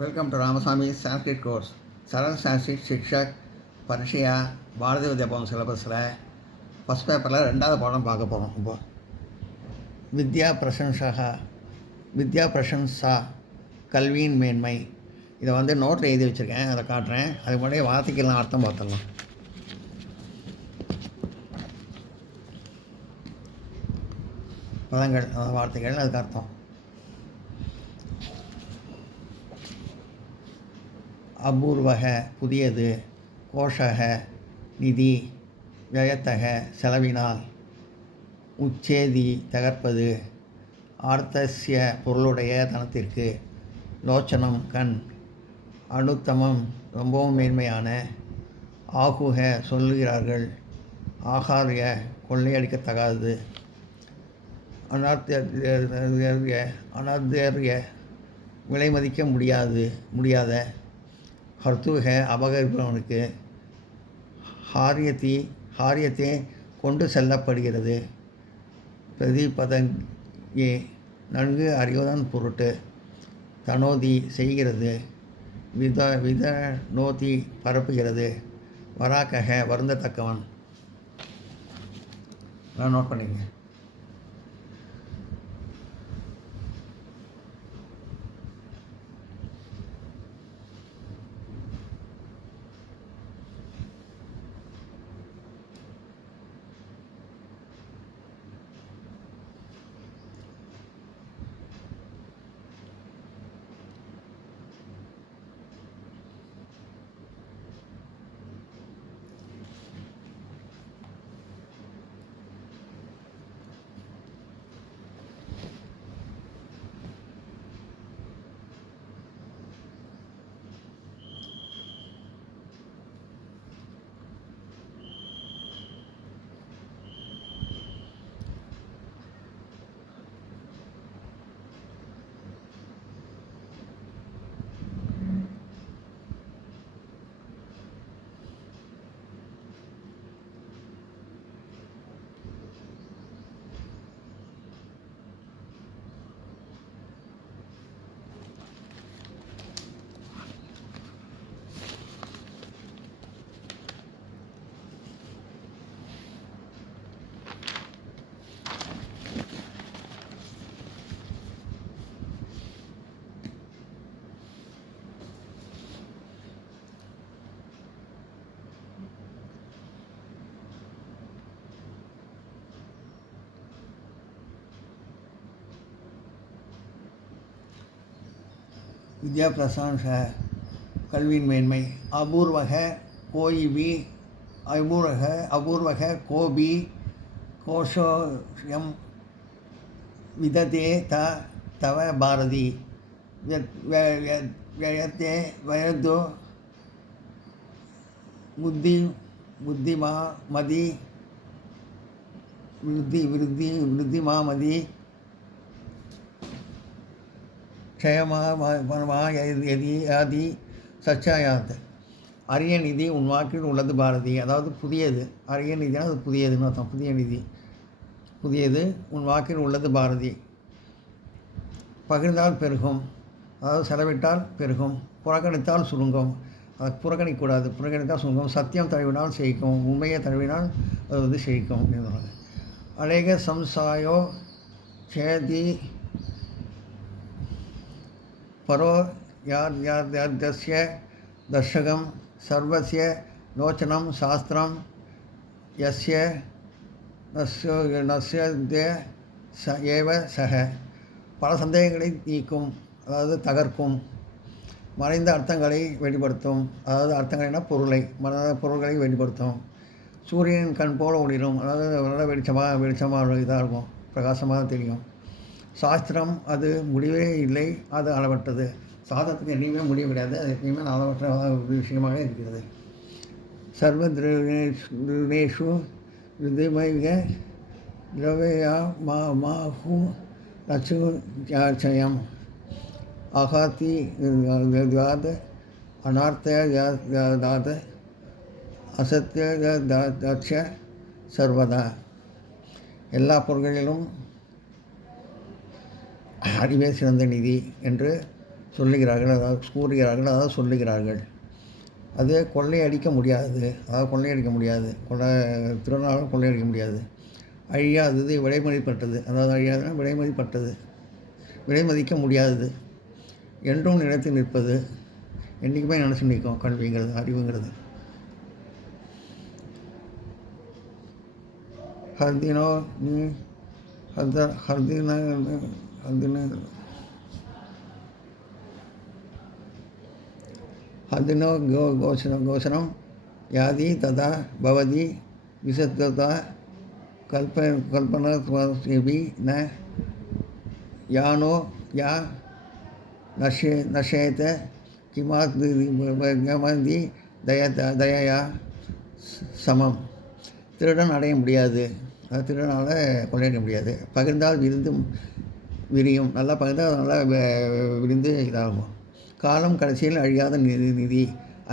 Welcome to Ramasamy Sanskrit course. Saral Sanskrit Shikshak பரிஷையா பாரதிய வித்யாபவன் சிலபஸில் first பேப்பரில் 2வது பாடம் பார்க்க போகிறோம். இப்போது வித்யா பிரசன்சா கல்வியின் மேன்மை. இதை நோட்டில் எழுதி வச்சுருக்கேன், அதை காட்டுறேன். அதுக்கு முன்னாடியே வார்த்தைக்கெல்லாம் அர்த்தம் பார்த்துடலாம். பதங்கள், வார்த்தைகள், அதுக்கு அர்த்தம். அபூர்வக புதியது, கோஷக நிதி, வியத்தக செலவினால், உச்சேதி தகர்ப்பது, ஆர்த்தஸ்ய பொருளுடைய தனத்திற்கு, லோச்சனம் கண், அனுத்தமம் ரொம்பவும் மேன்மையான, ஆகுக சொல்லுகிறார்கள், ஆகாரிய கொள்ளையடிக்கத்தகாதது, அனர்த்திய விலை மதிக்க முடியாத, ஹர்த்துக அபகரிப்பவனுக்கு, ஹாரியத்தே கொண்டு செல்லப்படுகிறது, பிரதிபதங்கே நன்கு அறிவதன் பொருட்டு, தனோதி செய்கிறது, வித நோதி பரப்புகிறது, வராக்கக வருந்தத்தக்கவன். நோட் பண்ணிங்க. வித்யா பிரசன்ச கல்வியின் மேன்மை. அபூர்வக கோயிபி, அபூர்வக கோபி, கோஷோயம் விததே தவ பாரதி, வயத்தே வயதோ புத்திமா மதி, விருத்திமாமதி, க்ஷயமாதி சச்சாயாத். அரிய நிதி உன் வாக்கில் உள்ளது பாரதி. அதாவது புதியது. அரிய நிதினா அது புதியதுன்னு அர்த்தம். புதிய நிதி புதியது உன் வாக்கில் உள்ளது பாரதி. பகிர்ந்தால் பெருகும், அதாவது செலவிட்டால் பெருகும். புறக்கணித்தால் சுருங்கும், அதை புறக்கணிக்கூடாது. புறக்கணித்தால் சுருங்கும். சத்தியம் தழுவினால் செழிக்கும், உண்மையை தழுவினால் அது செழிக்கும் அப்படின்னு. அநேக சம்சாயோ சேதி பரோ யார்தஸ்ய தர்ஷகம் சர்வஸ்ய லோச்சனம் சாஸ்திரம் யஸ்ய நஸ்ய ஏவ சக. பல சந்தேகங்களை நீக்கும், அதாவது தகர்க்கும். மறைந்த அர்த்தங்களை வெளிப்படுத்தும், அதாவது அர்த்தங்கள்னா பொருள்களை வெளிப்படுத்தும். சூரியனின் கண் போல ஒளிரும், அதாவது நல்ல வெளிச்சமாக இதாக இருக்கும், பிரகாசமாக தெரியும். சாஸ்திரம் அது முடிவே இல்லை, அது அளவற்றது. சாதத்துக்கு என்றையுமே முடிவு கிடையாது, அது எப்பயுமே அளவற்ற விஷயமாக இருக்கிறது. சர்வ திருநேஷு ருதிமைக திரவயா மாஹு நச்சுச்சயம் ஆகாத்தி தாத் அனார்த்த அசத்திய சர்வதா. எல்லா பொருள்களிலும் அறிவே சிறந்த நிதி என்று சொல்லுகிறார்கள், அதாவது கூறுகிறார்கள், அதாவது சொல்லுகிறார்கள். அது கொள்ளையடிக்க முடியாது, அதாவது கொள்ளையடிக்க முடியாது, திருநாளும் கொள்ளையடிக்க முடியாது. அழியாதது, விலைமதிப்பட்டது, அதாவது அழியாதுன்னா விலைமதிப்பட்டது, விலைமதிக்க முடியாதது, என்றும் நிலைத்து நிற்பது, என்றைக்குமே நினச்சி நிற்கும் கல்விங்கிறது, அறிவுங்கிறது. ஹர்தினோ நீ ஹர்தின ஹர்தினோ கோஷனம் யாதி ததா பவதி விசத்ததா கல்பனி ந யானோ யா நஷேத கிமாதி தயா சமம். திருடன் அடைய முடியாது, அது திருடனால் கொள்ளையடிக்க முடியாது. பகிர்ந்தால் விரியும், நல்லா பகிர்ந்தால் நல்லா விரிந்து இதாகும். காலம் கடைசியில் அழியாத நிதி,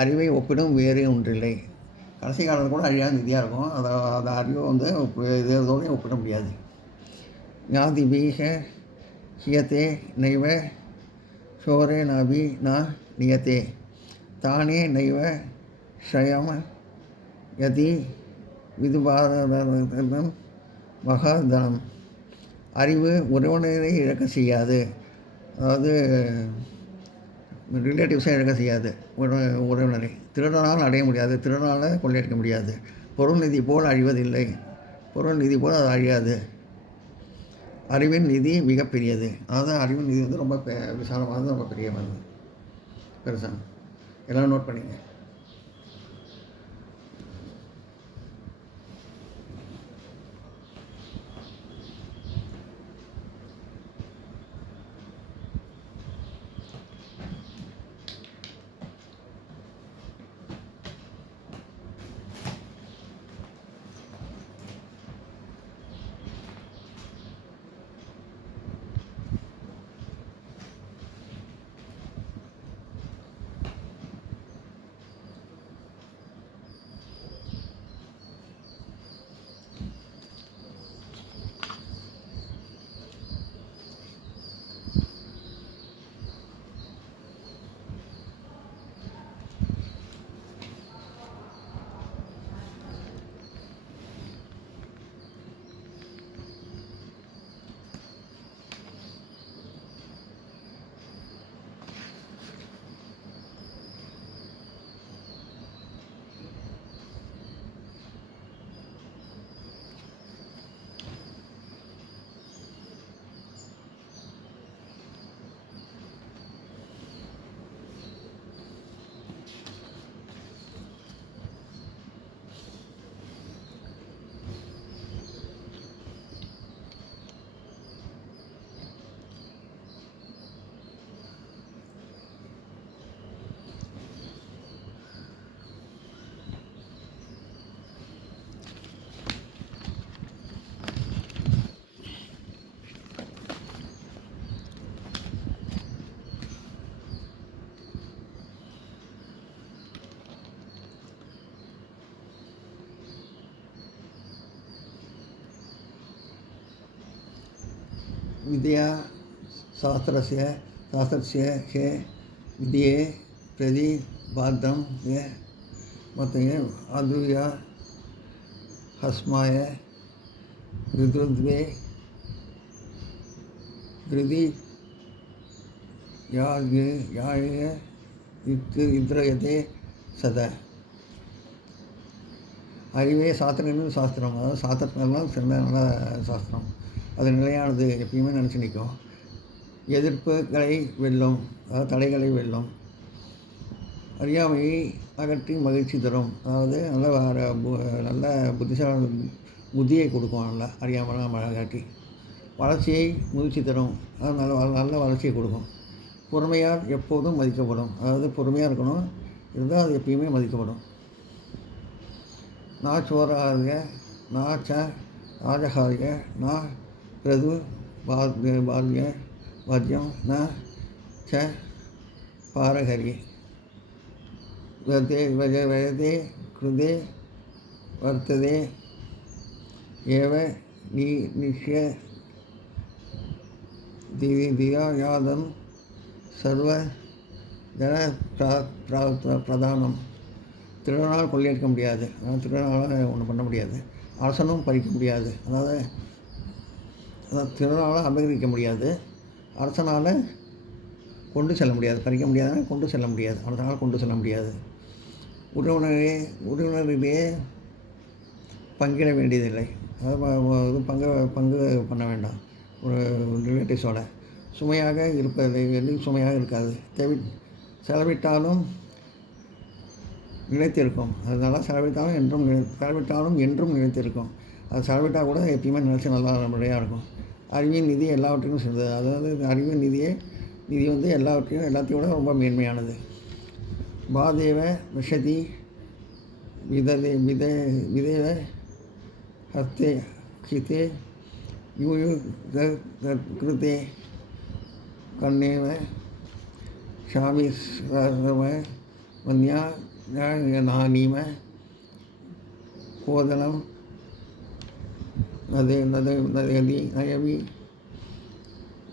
அறிவை ஒப்பிடும் வேறு ஒன்றில்லை. கடைசி காலத்தில் கூட அழியாத நிதியாக இருக்கும், அந்த அறிவை இதோடையும் ஒப்பிட முடியாது. ஞாதி பீக ஹியத்தே நைவ சோரே நாபி நா நியத்தே தானே நைவ ஷயம் யதி விதுபாதனம் மகாதனம். அறிவு உறவினரை இழக்க செய்யாது, அதாவது ரிலேட்டிவ்ஸை இழக்க செய்யாது. உறவினரை திருடனால் அடைய முடியாது, திருடனால் கொள்ளையடிக்க முடியாது. பொருள் நிதி போல் அழிவதில்லை, பொருள் நிதி போல் அது அழியாது. அறிவின் நிதி மிகப்பெரியது, அதாவது அறிவின் நிதி ரொம்ப விசாலமானது, ரொம்ப பெரியமானது, பெருசாக. எல்லாம் நோட் பண்ணிங்க. विद्या शास्त्रस्य हे विद्ये प्रतिपाद्यं ये मतये अद्वया हस्माय विद्रुद्वे धृति याय इन्द्रयते सदा. அறிவே சாஸ்திரம், சாஸ்திரம், அதாவது சாஸ்திரத்தினெல்லாம் சிறந்த நல்ல சாஸ்திரம், அது நிலையானது, எப்பயுமே நினச்சி நிற்கும். எதிர்ப்புகளை வெல்லும், அதாவது தடைகளை வெல்லும். அறியாமையை அகற்றி மகிழ்ச்சி தரும், அதாவது நல்ல புத்தியை கொடுக்கும். நல்லா அறியாமலாம் அகற்றி வளர்ச்சியை முயற்சி தரும், அது நல்ல வளர்ச்சியை கொடுக்கும். பொறுமையால் எப்போதும் மதிக்கப்படும், அதாவது பொறுமையாக இருக்கணும், இருந்தால் அது எப்பயுமே மதிக்கப்படும். நா சோராக நா ச ராஜகாரிக நா பிரது பால்ய வாத்தியம் ந ச பாரகரி வயதே கிருதே வர்த்ததே ஏவ நிஷ்ய தியாயாதம் சர்வ ஜன பிரதானம். திருடனால் கொள்ளையடிக்க முடியாது, திருடனால் ஒன்றும் பண்ண முடியாது. அரசனும் பறிக்க முடியாது, அதாவது திருடனால் அபகரிக்க முடியாது, அரசனால் கொண்டு செல்ல முடியாது. பறிக்க முடியாதுன்னா கொண்டு செல்ல முடியாது, அரசனால் கொண்டு செல்ல முடியாது. உறவினரிடையே பங்கிட வேண்டியதில்லை, அதாவது பங்கு பண்ண வேண்டாம். ஒரு ரிலேட்டிவ்ஸோட சுமையாக இருப்பது சுமையாக இருக்காது. செலவிட்டாலும் நிலைத்திருக்கும். அதனால் செலவிட்டாலும் என்றும் நிலைத்திருக்கும். அது செலவிட்டால் கூட எப்பயுமே நினச்சி நல்லா முறையாக இருக்கும். அறிவின் நிதி எல்லாவற்றுக்கும் சேர்ந்தது. அதாவது அறிவின் நிதி எல்லாத்தையும் விட ரொம்ப மேன்மையானது. பாதேவ விஷதி விதேவ ஹஸ்தே ஹிதே யூயு கிருதே கண்ணேவ ஷாமிஸ்வ வன்யா நானீம கோதலம் நயவி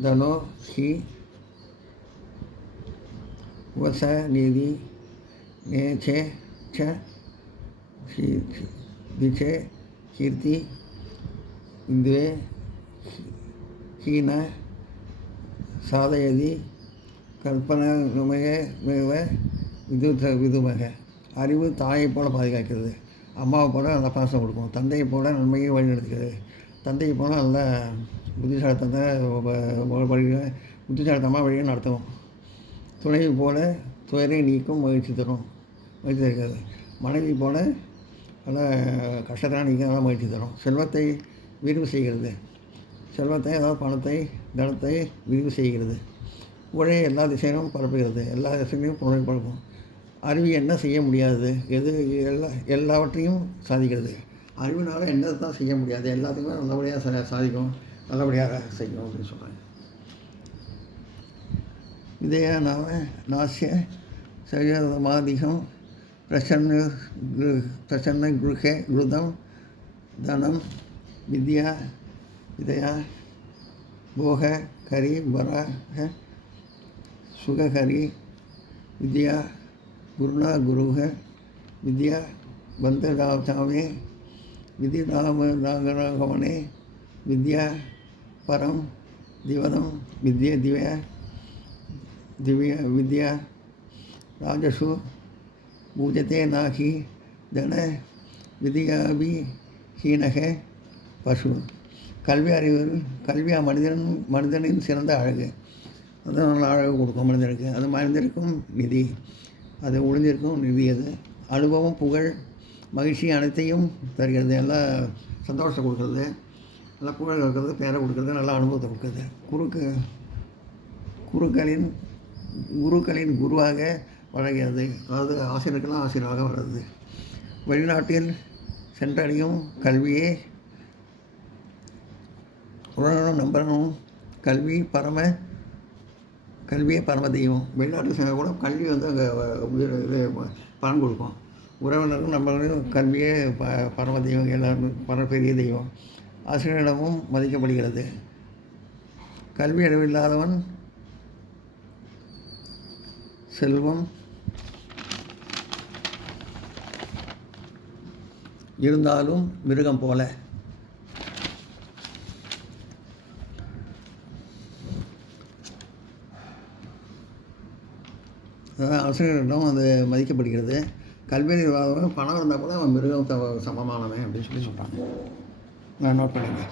தனோ ஹி வச நிதி நேச்சே ச திச்சே கீர்த்தி द्वे हीन சாதயதி கல்பனமேவ விதுமக. அறிவு தாயை போல பாதுகாக்கிறது, அம்மாவை போல நல்லா பாசம் கொடுக்கும், தந்தையை போல நன்மையை வழிநடத்துகிறது. தந்தையை போல நல்ல புத்திசாலித்தமாக வழியை நடத்தும். துணையை போல துயரை நீக்கும் மகிழ்ச்சி தருகிறது. மனைவி போல நல்ல கஷ்டத்தெல்லாம் நீக்க நல்லா மகிழ்ச்சி தரும். செல்வத்தை விரிவு செய்கிறது, செல்வத்தை அதாவது பணத்தை தனத்தை விரிவு செய்கிறது. புகழை எல்லா திசையிலும் பரப்புகிறது, எல்லா திசையிலையும் புகழை பரப்பும். அறிவு என்ன செய்ய முடியாது, எல்லாவற்றையும் சாதிக்கிறது. அறிவினால் என்ன தான் செய்ய முடியாது, எல்லாத்துக்குமே நல்லபடியாக சாதிக்கும், நல்லபடியாக செய்யும் அப்படின்னு சொல்கிறாங்க. இதய நாசிய சகமாதிகம் பிரசன்ன குருகே குருதம் தனம் வித்யா விதயா போக கரி வராக சுகஹரி வித்யா குருணா குருக வித்யா பந்தராமே விதிராமராகவனே வித்யா பரம் திவனம் திவ்ய வித்யா ராஜசு பூஜத்தே நாகி தன விதியாபி ஹீனக பசு. கல்வியா மனிதனின் சிறந்த அழகு. அது நல்ல அழகு கொடுக்கும் மனிதனுக்கு. அது மனிதனுக்கும் நிதி, அது ஒளிஞ்சிருக்கும் நிதி. அது அனுபவம், புகழ், மகிழ்ச்சி அனைத்தையும் தருகிறது. எல்லாம் சந்தோஷத்தை கொடுக்குறது, நல்லா புகழ் கொடுக்குறது, பேரை கொடுக்குறது, நல்ல அனுபவத்தை கொடுக்குறது. குருக்களின் குருவாக வழங்குகிறது, அதாவது ஆசிரியருக்கெல்லாம் ஆசிரியராக வர்றது. வெளிநாட்டில் சென்றடையும் கல்வியே உடனும் நம்பனும் கல்வியே பரம தெய்வம். வெளிநாட்டு சென்றால் கூட கல்வி அங்கே பலன் கொடுக்கும். உறவினரும் நம்பர்களும் கல்வியே பரம தெய்வம், எல்லாரும் பெரிய தெய்வம். ஆசிரியரிடமும் மதிக்கப்படுகிறது. கல்வி அறிவில்லாதவன் செல்வம் இருந்தாலும் மிருகம் போல. ஆசிரியரிடம் அது மதிக்கப்படுகிறது. கல்வி நிர்வாகம் பணம் இருந்தால் கூட அவன் மிருகம் சமமானவன் அப்படின்னு சொல்லி சொல்கிறாங்க. நான் நோட் பண்ணுங்க.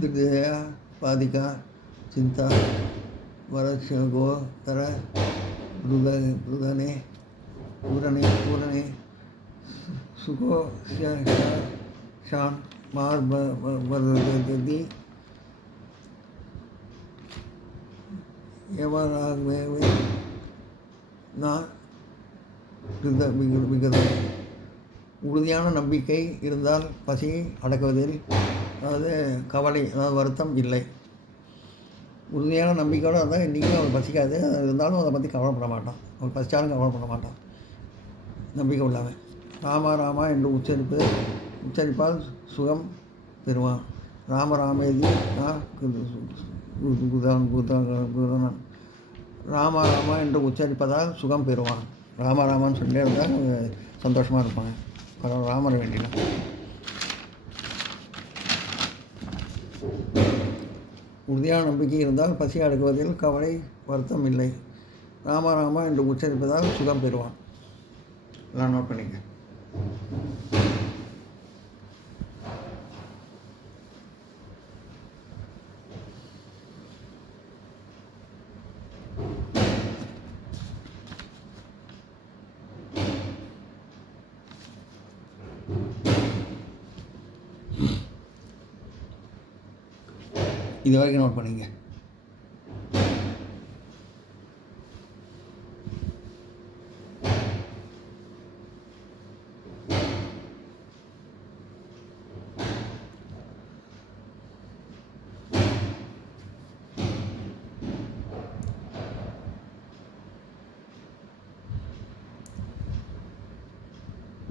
திருதயா பாதிகா சிந்தா வரக்ஷ கோதர புருதனே பூரணே சுகோ ஷான் மார்பதி எவராகவே நான் விகதம். உறுதியான நம்பிக்கை இருந்தால் பசியை அடக்குவதில் அதாவது கவலை அதாவது வருத்தம் இல்லை. உறுதியான நம்பிக்கையோடு இருந்தால் இன்றைக்கும் அவன் பசிக்காது, அது இருந்தாலும் அதை பற்றி கவலைப்பட மாட்டான். அவன் பசித்தாலும் கவலைப்பட மாட்டான். நம்பிக்கை உள்ளவன். ராமா ராமா என்று உச்சரிப்பால் சுகம் பெறுவான். ராமேதி குதனன். ராமா என்று உச்சரிப்பதால் சுகம் பெறுவான். ராமான்னு சொல்லிட்டே இருந்தால் சந்தோஷமாக இருப்பாங்க. பரவாயில்ல, ராமரை வேண்டினா. உறுதியான நம்பிக்கை இருந்தால் பசி அடக்குவதில் கவலை வருத்தம் இல்லை. ராமா என்று உச்சரிப்பதால் சுகம் பெறுவான். எல்லாம் நோட் பண்ணிக்க. இது வரைக்கும் நோட் பண்ணிங்க.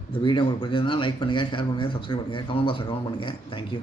இந்த வீடியோ உங்களுக்கு பிடிச்சதுன்னா லைக் பண்ணுங்கள், ஷேர் பண்ணுங்கள், சப்ஸ்கிரைப் பண்ணுங்கள், கமெண்ட் பாக்ஸில் கமெண்ட் பண்ணுங்கள். தேங்க்யூ.